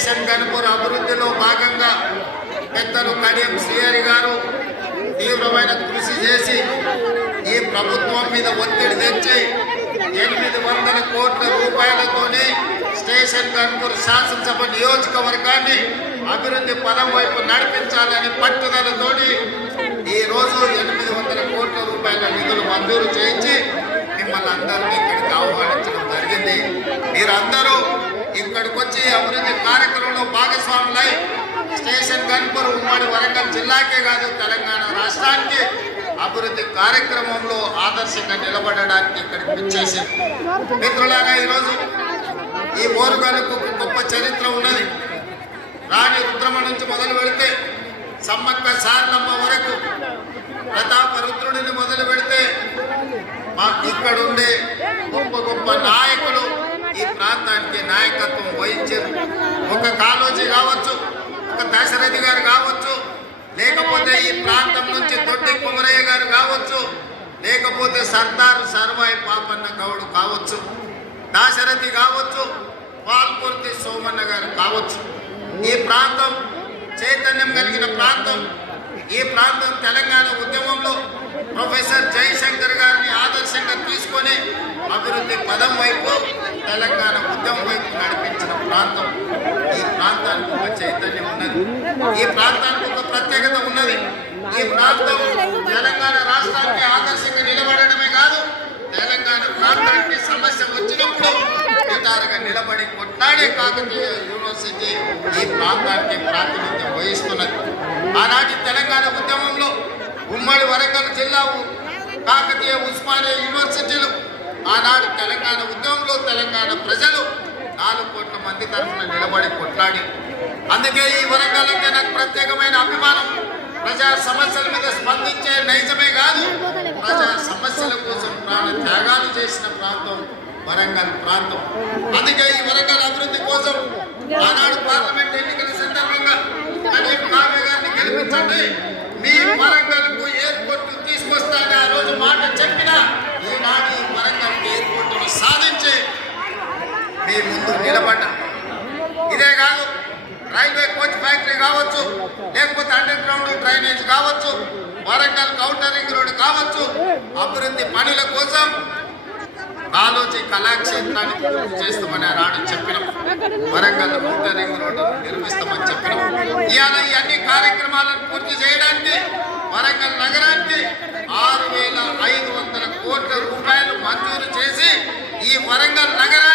Station Ghanpur అభివృద్ధిలో భాగంగా పెద్దలు కడియం శ్రీహరి గారు తీవ్రమైన కృషి చేసి ఈ ప్రభుత్వం మీద ఒత్తిడి తెచ్చి 800 కోట్ల రూపాయలతోనే స్టేషన్ గన్పూర్ శాసనసభ నియోజకవర్గాన్ని అభివృద్ధి పదం వైపు నడిపించాలని పట్టుదలతోటి ఈ రోజు 800 కోట్ల రూపాయల నిధులు మంజూరు చేయించి మిమ్మల్ని అందరినీ ఇక్కడికి ఆహ్వానించడం జరిగింది. మీరందరూ ఇక్కడికి వచ్చి అభివృద్ధి కార్యక్రమంలో భాగస్వాములై స్టేషన్ గన్పూర్ ఉమ్మడి వరంగల్ జిల్లాకే కాదు తెలంగాణ రాష్ట్రానికి అభివృద్ధి కార్యక్రమంలో ఆదర్శంగా నిలబడడానికి ఇక్కడికి పిచ్చేసి మిత్రులారా, ఈరోజు ఈ ఓరుగల్లుకు గొప్ప చరిత్ర ఉన్నది. రాణి రుద్రమ నుంచి మొదలు పెడితే సమ్మక్క సారలమ్మ వరకు, ప్రతాప రుద్రుడిని మొదలు పెడితే ఇక్కడ ఉండే గొప్ప గొప్ప నాయకులు ఈ ప్రాంతానికి నాయకత్వం వహించారు. ఒక కాళోజీ కావచ్చు, ఒక దశరథి గారు కావచ్చు, లేకపోతే ఈ ప్రాంతం నుంచి దొడ్డి కుమరయ్య గారు కావచ్చు, లేకపోతే సర్దారు సర్వాయి పాపన్న గౌడు కావచ్చు, దాశరథి కావచ్చు, పాల్కుర్తి సోమన్న గారు కావచ్చు. ఈ ప్రాంతం చైతన్యం కలిగిన ప్రాంతం. ఈ ప్రాంతం తెలంగాణ ఉద్యమంలో ప్రొఫెసర్ జయశంకర్ గారిని ఆదర్శంగా తీసుకొని అభివృద్ధి పదం వైపు తెలంగాణ ఉద్యమం వైపు నడిపించిన ప్రాంతం. ఈ ప్రాంతానికి ఒక చైతన్యం ఉన్నది. ఈ ప్రాంతానికి ఒక ప్రత్యేకత ఉన్నది. ఈ ప్రాంతం తెలంగాణ రాష్ట్రానికి ఆదర్శంగా నిలబడడమే కాదు, తెలంగాణ ప్రాంతానికి సమస్య వచ్చినప్పుడు నిటారుగా నిలబడి కొట్లాడే కాకతీయ యూనివర్సిటీ ఈ ప్రాంతానికి ప్రాతినిధ్యం వహిస్తున్నది. ఆనాటి తెలంగాణ ఉద్యమంలో ఉమ్మడి వరంగల్ జిల్లా కాకతీయ ఉస్మానియా యూనివర్సిటీలు ఆనాడు తెలంగాణ ఉద్యమంలో తెలంగాణ ప్రజలు 4 కోట్ల మంది తరఫున నిలబడి కొట్లాడి. అందుకే ఈ వరంగల్ అంటే నాకు ప్రత్యేకమైన అభిమానం. ప్రజా సమస్యల మీద స్పందించే నైజమే కాదు, ప్రజా సమస్యల కోసం ప్రాణ త్యాగాలు చేసిన ప్రాంతం వరంగల్ ప్రాంతం. అందుకే ఈ వరంగల్ అభివృద్ధి కోసం ఆనాడు పార్లమెంట్ ఎన్నికల సందర్భంగా కడియం కావ్య గారిని గెలిపించండి, మీ వరంగల్కు ఎయిర్పోర్ట్ తీసుకొస్తానని ఆ రోజు మాట చెప్పిన ఈనాడు ఈ వరంగల్ ఎయిర్పోర్టును సాధించి మీ ముందు నిలబడ్డా. ఇదే కాదు, రైల్వే కోచ్ ఫ్యాక్టరీ కావచ్చు, లేకపోతే అండర్ గ్రౌండ్ డ్రైనేజ్ కావచ్చు, వరంగల్ కౌంటరింగ్ రోడ్ కావచ్చు, అభివృద్ధి పనుల కోసం కాళోజీ కళాక్షేత్రాన్ని పూర్తి చేస్తామని ఆనాడు చెప్పినాం. వరంగల్ కౌంటరింగ్ రోడ్డు నిర్మిస్తామని చెప్పినాం. ఇవాళ ఈ అన్ని కార్యక్రమాలను పూర్తి చేయడానికి వరంగల్ నగరానికి 6,500 కోట్ల రూపాయలు మంజూరు చేసి ఈ వరంగల్ నగరాన్ని